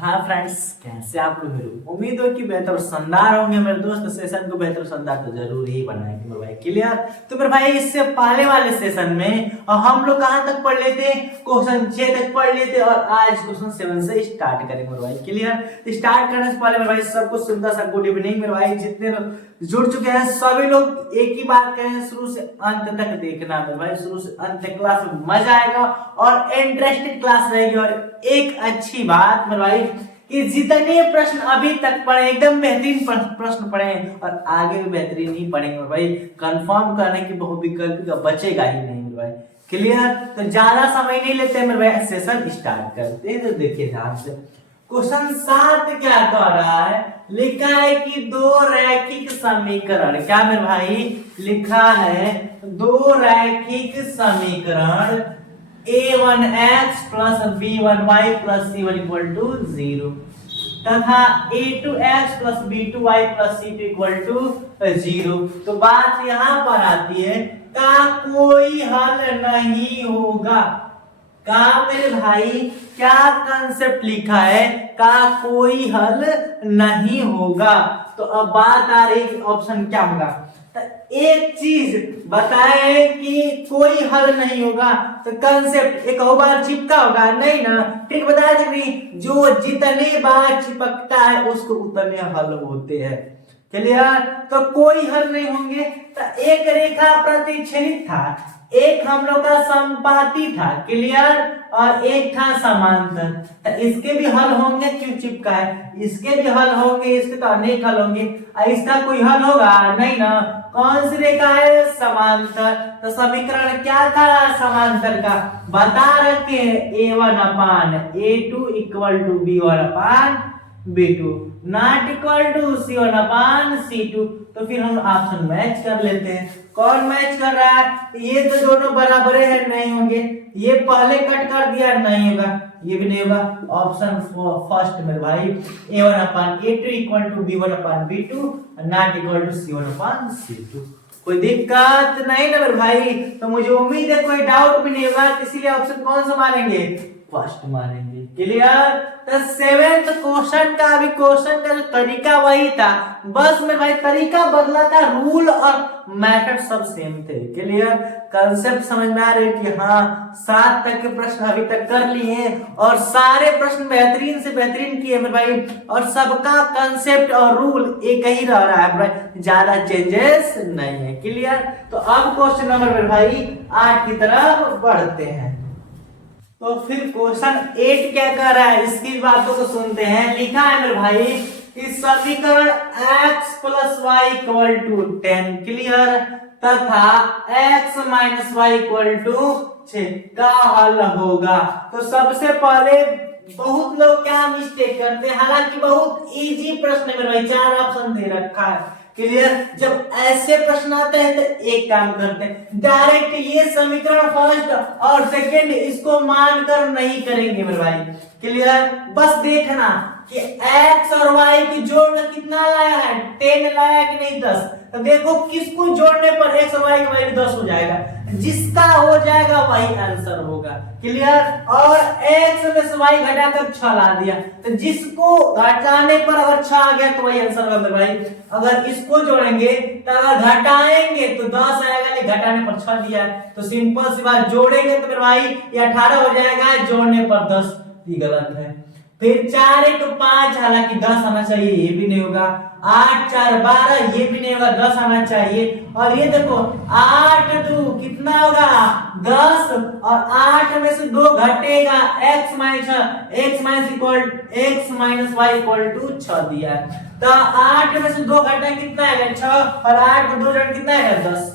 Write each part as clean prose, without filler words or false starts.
हाँ फ्रेंड्स, कैसे आप लोग मेरे उम्मीद हो कि बेहतर और शानदार होंगे मेरे दोस्त। सेशन को बेहतर और शानदार तो जरूर ही बनाएंगे मेरे भाई। क्लियर? तो मेरे भाई इससे पहले वाले सेशन में हम लोग कहाँ तक पढ़ लेते, क्वेश्चन 6 तक पढ़ लेते और आज क्वेश्चन 7 से स्टार्ट करेंगे मेरे भाई। क्लियर? स्टार्ट करने से पहले मेरे भाई सबको सुंदर सा गुड इवनिंग मेरे भाई। जितने लोग जुड़ चुके हैं सभी लोग एक ही बात कहें, शुरू से अंत तक देखना मेरे भाई। शुरू से अंत तक क्लास में मजा आएगा और इंटरेस्टिंग क्लास रहेगी। और एक अच्छी बात मेरे भाई कि जितने प्रश्न अभी तक पढ़े एकदम बेहतरीन प्रश्न पढ़े और आगे भी बेहतरीन ही पढ़ेंगे मेरे भाई। कंफर्म करने की बहुविकल्पी का बचेगा ही नहीं मेरे भाई। क्लियर? तो ज्यादा समय नहीं लेते मेरे भाई, सेशन स्टार्ट करते हैं। तो देखिए ध्यान से, क्वेश्चन 7 क्या कर रहा है, लिखा है कि दो रैखिक समीकरण, क्या मेरे भाई लिखा है, दो रैखिक समीकरण a1x plus b1y plus c1 equal to 0 तथा a2x plus b2y plus c2 equal to 0। तो बात यहां पर आती है का कोई हल नहीं होगा। का मेरे भाई क्या कंसेप्ट लिखा है, का कोई हल नहीं होगा। तो अब बात आ रही ऑप्शन क्या होगा। तो एक चीज बताए कि कोई हल नहीं होगा, तो कंसेप्ट एक बार चिपका होगा नहीं ना, ठीक बताया जी। जो जितने बार चिपकता है उसको उतने हल होते हैं। क्लियर? तो कोई हल नहीं होंगे। तो एक रेखा प्रतिच्छेदित था, एक हम लोग का संपाती था। क्लियर? और एक था समांतर। तो इसके भी हल होंगे, क्यों चिपका है, इसके भी हल होंगे, इसके तो अनेक हल होंगे। इसका कोई हल होगा नहीं ना। कौन सी रेखा है, समांतर। तो समीकरण क्या था समांतर का, बता रखे a1 upon a2 equal to b1 upon b2 not equal to c1 upon c2। तो फिर हम ऑप्शन मैच कर लेते हैं। कौन मैच कर रहा है, ये तो दोनों बराबर है, नहीं होंगे। ये पहले कट कर दिया, नहीं होगा, ये भी नहीं होगा। ऑप्शन फर्स्ट में भाई a1 upon a2 equal to b1 upon b2 not equal to c1 upon c2। कोई दिक्कत नहीं ना मेरे भाई। तो मुझे उम्मीद है कोई डाउट भी नहीं होगा, इसीलिए ऑप्शन कौन सा मारेंगे, फर्स्ट मारेंगे। क्लियर? तो 7th क्वेश्चन का भी क्वेश्चन का जो तरीका वही था, बस मेरे भाई तरीका बदला था, रूल और मेथड सब सेम थे। क्लियर? कंसेप्ट समझ में आ रहे कि हाँ 7 तक के प्रश्न अभी तक कर लिए और सारे प्रश्न बेहतरीन से बेहतरीन किए मेरे भाई। और सबका कंसेप्ट और रूल एक ही रह रहा है भाई, ज्यादा चेंजेस नहीं है। क्लियर? तो अब क्वेश्चन नंबर मेरे भाई 8 की तरफ बढ़ते हैं। तो फिर क्वेश्चन 8 क्या कर रहा है, इसकी बातों को सुनते हैं। लिखा है मेरे भाई कि समीकरण x plus y equal to 10 clear तथा x minus y equal to 6 का हल होगा। तो सबसे पहले बहुत लोग क्या मिस्टेक करते हैं, हालांकि बहुत इजी प्रश्न है मेरे भाई, 4 ऑप्शन दे रखा है। क्लियर? जब ऐसे प्रश्न आते हैं तो एक काम करते हैं, डायरेक्ट ये समीकरण फर्स्ट और सेकंड इसको मानकर नहीं करेंगे मेरे भाई। क्लियर? बस देखना कि x और y की जोड़ कितना लाया है, 10 लाया कि नहीं, 10। तो देखो किसको जोड़ने पर x और y की वैल्यू 10 हो जाएगा, जिसका हो जाएगा वही आंसर होगा। क्लियर? और x में से y घटाकर 6 ला दिया, तो जिसको घटाने पर अगर 6 आ गया तो वही आंसर होगा मेरे भाई। अगर इसको जोड़ेंगे तो अगर घटाएंगे तो 10 आएगा, नहीं घटाने पर 6 दिया है, तो सिंपल सी बात, जोड़ेंगे तो मेरे भाई ये 18 हो जाएगा, जोड़ने पर 10, ये गलत है। फिर 4 1 5, हालांकि 10 आना चाहिए, ये भी नहीं होगा। 8 4 12, ये भी नहीं होगा, 10 आना चाहिए। और ये देखो 8 2 कितना होगा, 10, और 8 में से 2 घटेगा, x minus y equal to 6 दिया है। तो 8 में से 2 घटा कितना आएगा, 6, और 8 में 2 जोड़ कितना आएगा, 10।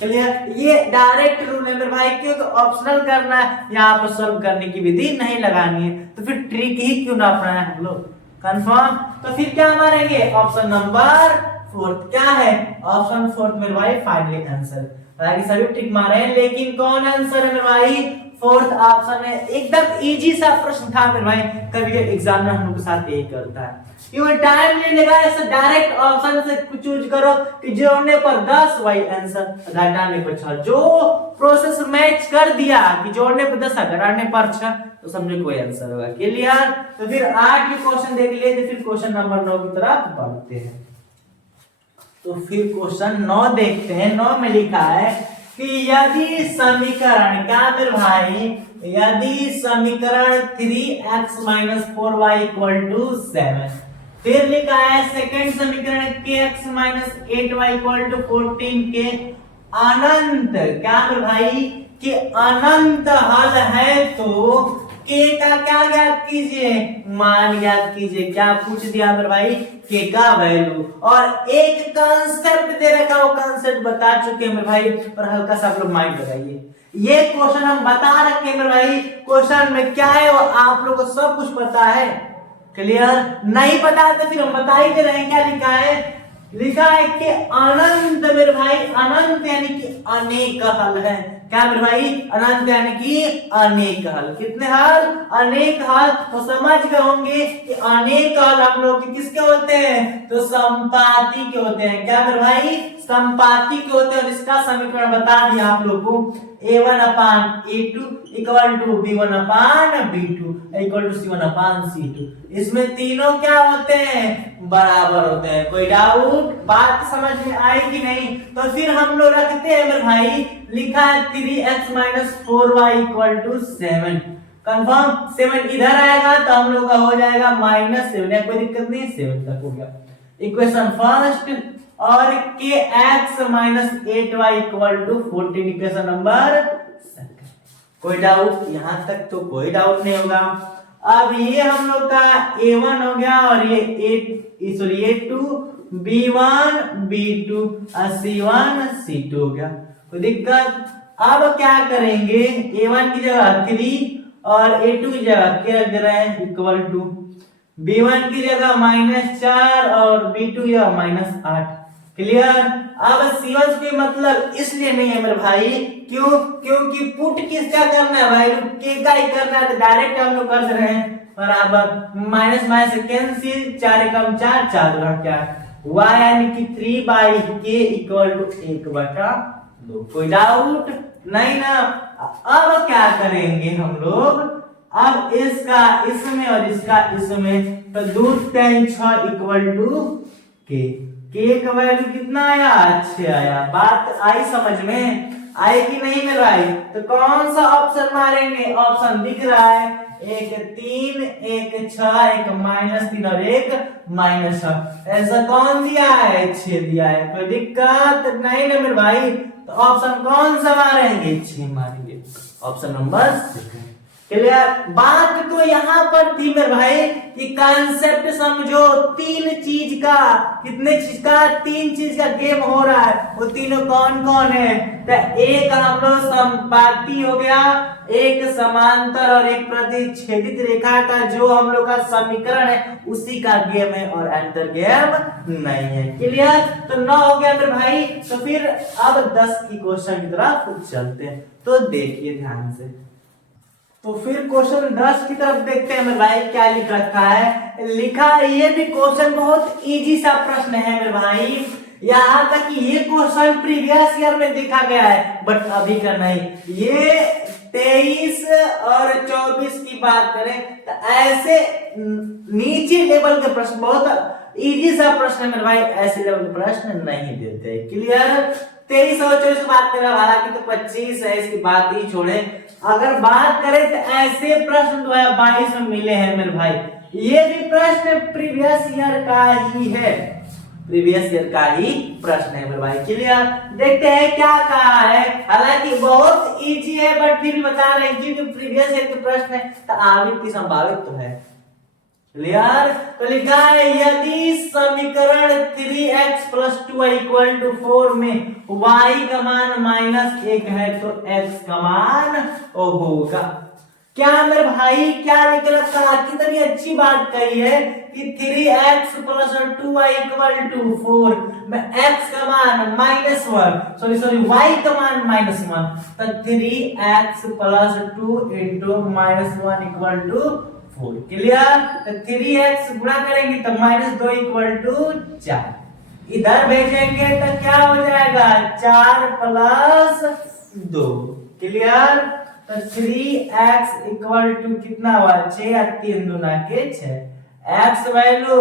क्लियर? ये डायरेक्ट रूल है मेरे भाई, क्योंकि ऑप्शनल करना है, यहाँ पर सॉल्व करने की विधि नहीं लगानी है, तो फिर ट्रिक ही क्यों ना अपनाए हम लोग। कंफर्म? तो फिर क्या मारेंगे, ऑप्शन नंबर 4 क्या है, ऑप्शन 4 मेरे भाई फाइनली आंसर। हालांकि सभी ट्रिक मारे हैं, लेकिन कौन आंसर है मेरे भाई, 4th ऑप्शन है। एकदम इजी सा प्रश्न था मेरे भाई, कभी एग्जाम में हम लोग के साथ यही करता है, क्यों टाइम नहीं लगा, ऐसे डायरेक्ट ऑप्शन से चूज करो कि जोड़ने पर 10 वही आंसर, घटाने पर 6। जो प्रोसेस मैच कर दिया कि जोड़ने पर 10 घटाने पर 6, तो समझो कोई आंसर होगा। क्लियर? तो फिर 8 के क्वेश्चन देख लिए, तो फिर क्वेश्चन नंबर 9 की तरफ बढ़ते हैं। तो फिर क्वेश्चन 9 देखते हैं। 9 में लिखा है कि यदि समीकरण, क्या मेरे भाई, यदि समीकरण 3x - 4y = 7, फिर लिखा है सेकंड समीकरण kx - 8y = 14 के अनंत, क्या मेरे भाई, कि अनंत हल है, तो k का क्या ज्ञात कीजिए, मान ज्ञात कीजिए। क्या पूछ दिया मेरे भाई, k का वैल्यू, और एक कांसेप्ट दे रखा, वो कांसेप्ट बता चुके हैं मेरे भाई, और हल्का सा आप लोग माइंड लगाइए। ये क्वेश्चन हम बता रखे मेरे भाई, क्वेश्चन में क्या है वो आप लोग को सब कुछ पता है। क्लियर? नहीं पता है तो फिर हम बता ही दे रहे हैं। क्या लिखा है, लिखा है कि अनंत मेरे भाई, अनंत यानी कि अनेक हल है। क्या मेरे भाई, अनंत यानी कि अनेक हल। कितने हल? अनेक हल। तो समझ गए होंगे कि अनेक हल हम लोग किसके होते हैं, तो संपाती के होते हैं। क्या मेरे भाई, संपाती के होते हैं। और इसका समीकरण बता दिया आप लोग को, a1/a2 = b1/b2 = c1/c2। इसमें तीनों क्या होते हैं, बराबर होते हैं। कोई डाउट? बात समझ में आई कि नहीं? तो फिर हम लोग रखते हैं मेरे भाई, लिखा है 3x - 4y = 7। कंफर्म 7 इधर आएगा तो हम लोग का हो जाएगा -7, कोई दिक्कत नहीं, 7 तक हो गया। इक्वेशन फर्स्ट, और kx - 8y = 14 equation number second. कोई डाउट? यहां तक तो कोई डाउट नहीं होगा। अब ये हम लोग का a1 हो गया, और ये a2 b1 b2 और c1 c2 हो गया। कोई दिक्कत? अब क्या करेंगे, a1 की जगह 3 और a2 की जगह क्या रख दे रहे हैं, = b1 की जगह -4 और b2 की जगह -8। क्लियर? अब c1 के मतलब इसलिए नहीं है मेरे भाई, क्यों? क्योंकि पुट किसका करना है भाई, k का ही करना है, तो डायरेक्ट हम लोग कर दे रहे हैं बराबर माइनस से कैंसिल, 4 एकम 4, 4 दूना क्या, y यानी कि 3/k = 1/2। कोई डाउट नहीं ना? अब क्या करेंगे हम लोग, अब इसका इसमें और इसका इसमें, तो 2 tan 6 = k का वैल्यू कितना आया, 6 आया। बात आई समझ में? आई कि नहीं मेरे भाई? तो कौन सा ऑप्शन मारेंगे, ऑप्शन दिख रहा है, एक 3 एक 6 एक -3 और एक -6। ऐसा कौन दिया है, 6 दिया है। कोई दिक्कत नहीं ना मेरे भाई? तो ऑप्शन कौन सा मारेंगे, 6 मारेंगे, ऑप्शन नंबर सेकंड। क्लियर? बात तो यहाँ पर थी मेरे भाई कि कॉन्सेप्ट समझो, 3 चीज का, कितने चीज का, 3 चीज का गेम हो रहा है। वो तीनों कौन कौन है, तो एक हम लोग संपाती हो गया, एक समांतर और एक प्रतिच्छेदित रेखा का जो हम लोग का समीकरण है उसी का गेम है, और अंतर गेम नहीं है। क्लियर? तो 9 हो गया मेरे भाई। तो फिर अब 10 की क्वेश्चन की तरफ चलते हैं, तो देखिए ध्यान से। तो फिर क्वेश्चन 10 की तरफ देखते हैं मेरे भाई, क्या लिख रखा है। लिखा है, ये भी क्वेश्चन बहुत इजी सा प्रश्न है मेरे भाई, यहाँ तक कि ये क्वेश्चन प्रीवियस ईयर में देखा गया है, बट अभी का नहीं। ये 23 और 24 की बात करें तो ऐसे नीचे लेवल के प्रश्न, बहुत इजी सा प्रश्न है मेरे भाई, ऐसे लेवल के प्रश्न नहीं देते। क्लियर? 23 और 24 की बात करें, हालांकि तो 25 है, इसकी बात ही छोड़े। अगर बात करें तो ऐसे प्रश्न 2022 में मिले हैं मेरे भाई। ये भी प्रश्न प्रीवियस ईयर का ही है, प्रीवियस ईयर का ही प्रश्न है मेरे भाई। क्लियर? देखते हैं क्या कहा है। हालांकि बहुत इजी है, बट फिर भी बता रहे हैं क्योंकि प्रीवियस ईयर के प्रश्न है, तो आगे की संभावित तो है। क्लियर? तो लिखा है, यदि समीकरण 3x + 2y = 4 में y का मान -1 है तो x का मान होगा। क्या मेरे भाई, क्या लिख रखा, कितनी अच्छी बात कही है कि 3x + 2y = 4 में x का मान -1, सॉरी y का मान -1, तो 3x + 2 × -1 = 4। क्लियर? तो 3x गुणा करेंगे तो -2 = 4, इधर भेजेंगे तो क्या हो जाएगा, 4 + 2। क्लियर? तो 3x इक्वल टू कितना हुआ 6 और 3 दूना के 6, x वैल्यू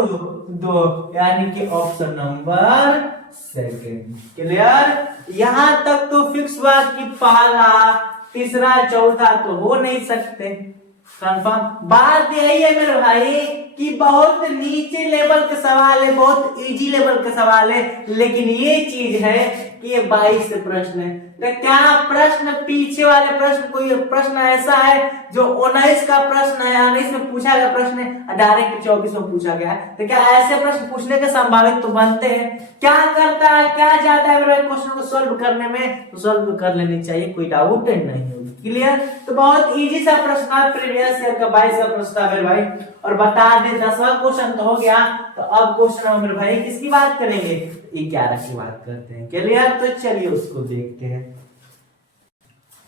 2, यानी कि ऑप्शन नंबर सेकंड। क्लियर? यहां तक तो फिक्स हुआ कि पहला तीसरा चौथा तो हो नहीं सकते, कंफर्म। बात यही है मेरे भाई कि बहुत नीचे लेवल के सवाल है, बहुत इजी लेवल के सवाल है, लेकिन ये चीज है कि ये 22 प्रश्न है। तो क्या प्रश्न पीछे वाले प्रश्न, कोई प्रश्न ऐसा है जो 19 का प्रश्न है, 19 में पूछा गया प्रश्न है, डायरेक्ट 24 में पूछा गया है, तो क्या ऐसे प्रश्न पूछने के संभावित तो बनते हैं। क्या करता है, क्या जाता है मेरे क्वेश्चन को सोल्व करने में, तो सोल्व कर लेनी चाहिए, कोई डाउट नहीं होगी। क्लियर? तो बहुत इजी सा प्रश्न है, प्रीवियस ईयर का 22 का प्रश्न है मेरे भाई। और बता दे 10वां क्वेश्चन तो हो गया, तो अब क्वेश्चन है मेरे भाई किसकी बात करेंगे, 11 की बात करते हैं। क्लियर? तो चलिए उसको देखते हैं।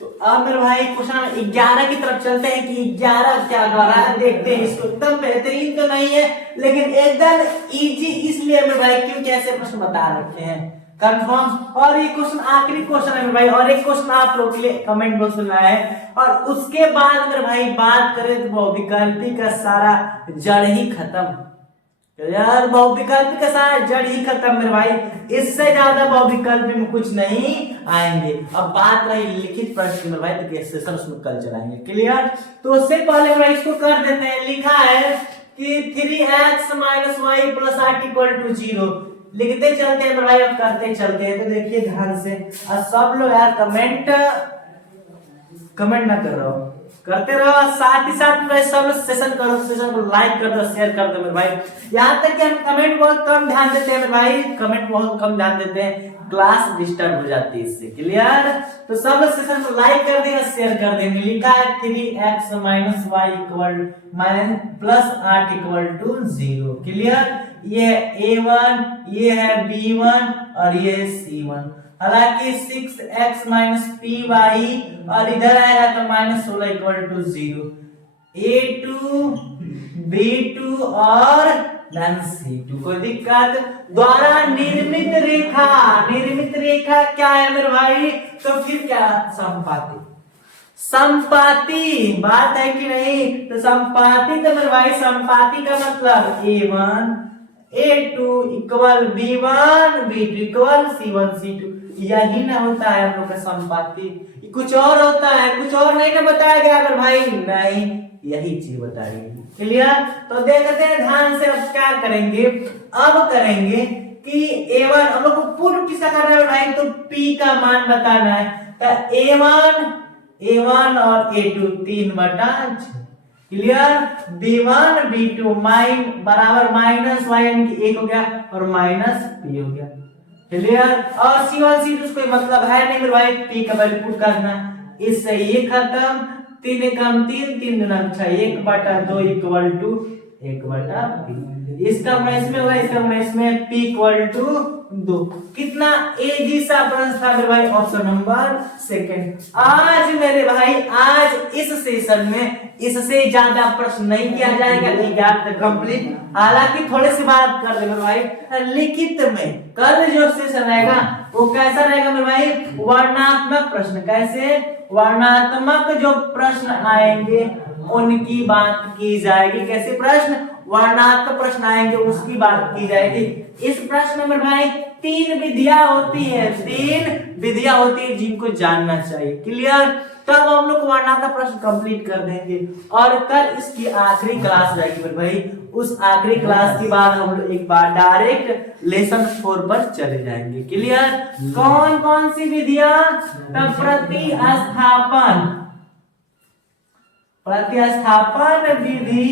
तो अब मेरे भाई क्वेश्चन 11 की तरफ चलते हैं कि 11 क्या कर रहा है, देखते हैं इसको। एकदम बेहतरीन तो नहीं है, लेकिन एकदम इजी इसलिए मेरे भाई क्योंकि ऐसे प्रश्न बता रखे हैं, कंफर्म। और ये क्वेश्चन आखिरी क्वेश्चन है मेरे भाई, और एक क्वेश्चन आप लोग के लिए कमेंट बॉक्स में आया है। और उसके बाद मेरे भाई बात करें तो बहुविकल्पी का सारा जड़ ही खत्म। यार बहुविकल्पी का सारा जड़ ही खत्म मेरे भाई, इससे ज्यादा बहुविकल्पी में कुछ नहीं आएंगे। अब बात रही लिखित प्रश्न की मेरे भाई, तो सेशन उसमें कल चलाएंगे। क्लियर? तो उससे पहले मेरे इसको कर देते हैं। लिखा है कि 3x - y + 8 = 0 लिखते चलते हैं मेरे भाई, अब करते चलते हैं। तो देखिए ध्यान से, और सब लोग यार कमेंट ना कर रहे हो, करते रहो, साथ ही साथ मेरे सब सेशन करो, सेशन को लाइक कर दो, शेयर कर दो मेरे भाई। यहाँ तक कि हम कमेंट बहुत कम ध्यान देते हैं मेरे भाई, कमेंट बहुत कम ध्यान देते हैं, क्लास डिस्टर्ब हो जाती है इससे। क्लियर? तो सब सेशन को लाइक कर देंगे, शेयर कर देंगे। लिखा है 3x - y + 8 = 0। क्लियर? ये A1, ये है B1 और ये है C1। हालांकि 6x - py और इधर आएगा तो -16 = 0। A2, B2 और C2। कोई दिक्कत? द्वारा निर्मित रेखा, निर्मित रेखा क्या है मेरे भाई, तो फिर क्या, समपाती। समपाती बात है कि नहीं? तो समपाती तो मेरे भाई, समपाती का मतलब A1 A2 = B1 B2 = C1 C2, यही ना होता है हम लोग का समपाती। कुछ और होता है, कुछ और नहीं ना बताया गया मेरे भाई, नहीं यही चीज बताएगी। क्लियर? तो देखते हैं ध्यान से। अब क्या करेंगे, अब करेंगे कि A1 हम लोग को पूर्ण किसका करना है भाई, तो P का मान बताना है। तो A1 और A2 3/6। क्लियर? B1 B2 बराबर -y यानी कि 1 हो गया और -p हो गया। क्लियर? और C1 C2 कोई मतलब है नहीं मेरे भाई, p का वैल्यू पुट करना, इससे ये खत्म। 3 × 3 3 × 6 1/2 = 1/p। इसका मैं इसमें होगा, इसका मैं इसमें p = 2। कितना इजी सा प्रश्न था मेरे भाई, ऑप्शन नंबर सेकंड। आज मेरे भाई, आज इस सेशन में इससे ज्यादा प्रश्न नहीं किया जाएगा, 11 तक कंप्लीट। हालांकि थोड़ी सी बात कर ले मेरे भाई, लिखित में कल जो सेशन रहेगा वो कैसा रहेगा मेरे भाई, वर्णनात्मक प्रश्न। कैसे? वर्णनात्मक जो प्रश्न आएंगे उनकी बात की जाएगी। कैसे प्रश्न? वर्णनात्मक प्रश्न आएंगे उसकी बात की जाएगी। इस प्रश्न में भाई 3 विधियां होती है, 3 विधियां होती है जिनको जानना चाहिए। क्लियर? तब हम लोग वर्णनात्मक प्रश्न कंप्लीट कर देंगे, और कल इसकी आखिरी क्लास रहेगी मेरे भाई। उस आखिरी क्लास के बाद हम लोग एक बार डायरेक्ट लेसन 4 पर चले जाएंगे। क्लियर? कौन कौन सी विधियां? तब प्रतिस्थापन विधि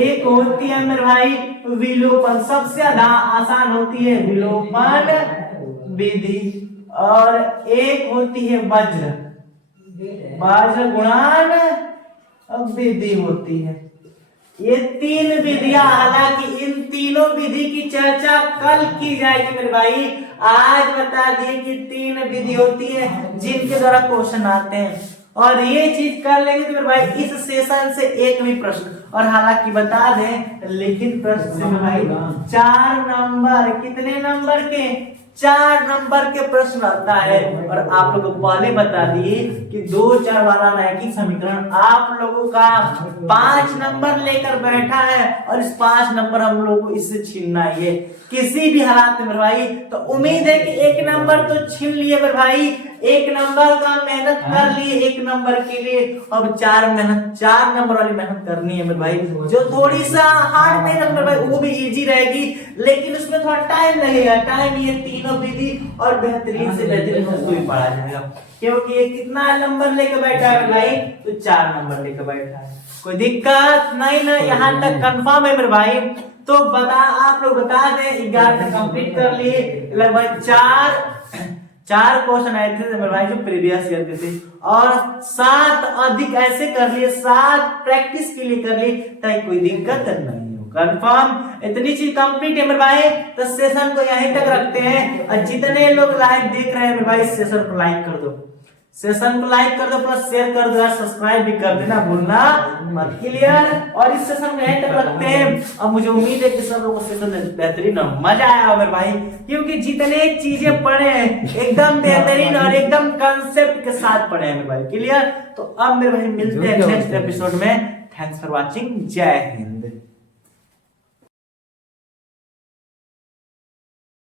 एक होती है मेरे भाई, विलोपन सबसे ज्यादा आसान होती है विलोपन विधि, और एक होती है वज्र गुणन विधि होती है। ये 3 विधियां, हालांकि इन तीनों विधि की चर्चा कल की जाएगी मेरे भाई। आज बता दिए कि 3 विधि होती है जिनके द्वारा क्वेश्चन आते हैं, और ये चीज कर लेंगे तो मेरे भाई इस सेशन से एक भी प्रश्न, और हालांकि बता दें लिखित प्रश्न से मेरे भाई 4 नंबर, कितने नंबर के, 4 नंबर के प्रश्न आता है। और आप लोगों को पहले बता दिए कि 2-4 वाला रैखिक समीकरण आप लोगों का 5 नंबर लेकर बैठा है और इस 5 नंबर हम लोग को इससे छीनना ही है किसी भी हालात में मेरे भाई। तो उम्मीद है कि 1 नंबर तो छीन लिए मेरे भाई, 1 नंबर का मेहनत कर लिए 1 नंबर के लिए। अब 4 नंबर वाली मेहनत करनी है मेरे भाई, जो थोड़ी सा हार्ड मेहनत मेरे भाई, वो भी इजी रहेगी लेकिन उसमें थोड़ा टाइम लगेगा। टाइम ये तीनों विधि और बेहतरीन से बेहतरीन उसको भी पढ़ा जाएगा, क्योंकि ये कितना नंबर लेकर बैठा है भाई, तो 4 नंबर लेकर बैठा है। कोई दिक्कत नहीं ना, यहाँ तक कंफर्म है मेरे भाई। तो आप लोग बता दें 11 तक कंप्लीट कर लिए, लगभग 4 क्वेश्चन आए थे मेरे भाई जो प्रीवियस ईयर के थे, और 7 अधिक ऐसे कर लिए, 7 प्रैक्टिस के लिए कर लिए, ताकि कोई दिक्कत नहीं हो। कंफर्म इतनी चीज कंप्लीट है मेरे भाई। तो सेशन को यहीं तक रखते हैं, और जितने लोग लाइव देख रहे हैं मेरे भाई सेशन को लाइक कर दो, सेशन को लाइक कर दो, प्लस शेयर कर दो यार, सब्सक्राइब भी कर देना भूलना मत। क्लियर? और इस सेशन में यहीं तक रखते हैं। अब मुझे उम्मीद है कि सब लोगों को सेशन बेहतरीन और मजा आया मेरे भाई, क्योंकि जितने चीजें पढ़े हैं एकदम बेहतरीन और एकदम कंसेप्ट के साथ पढ़े हैं मेरे भाई। क्लियर? तो अब मेरे भाई मिलते हैं नेक्स्ट एपिसोड में। Thanks for watching. जय हिंद।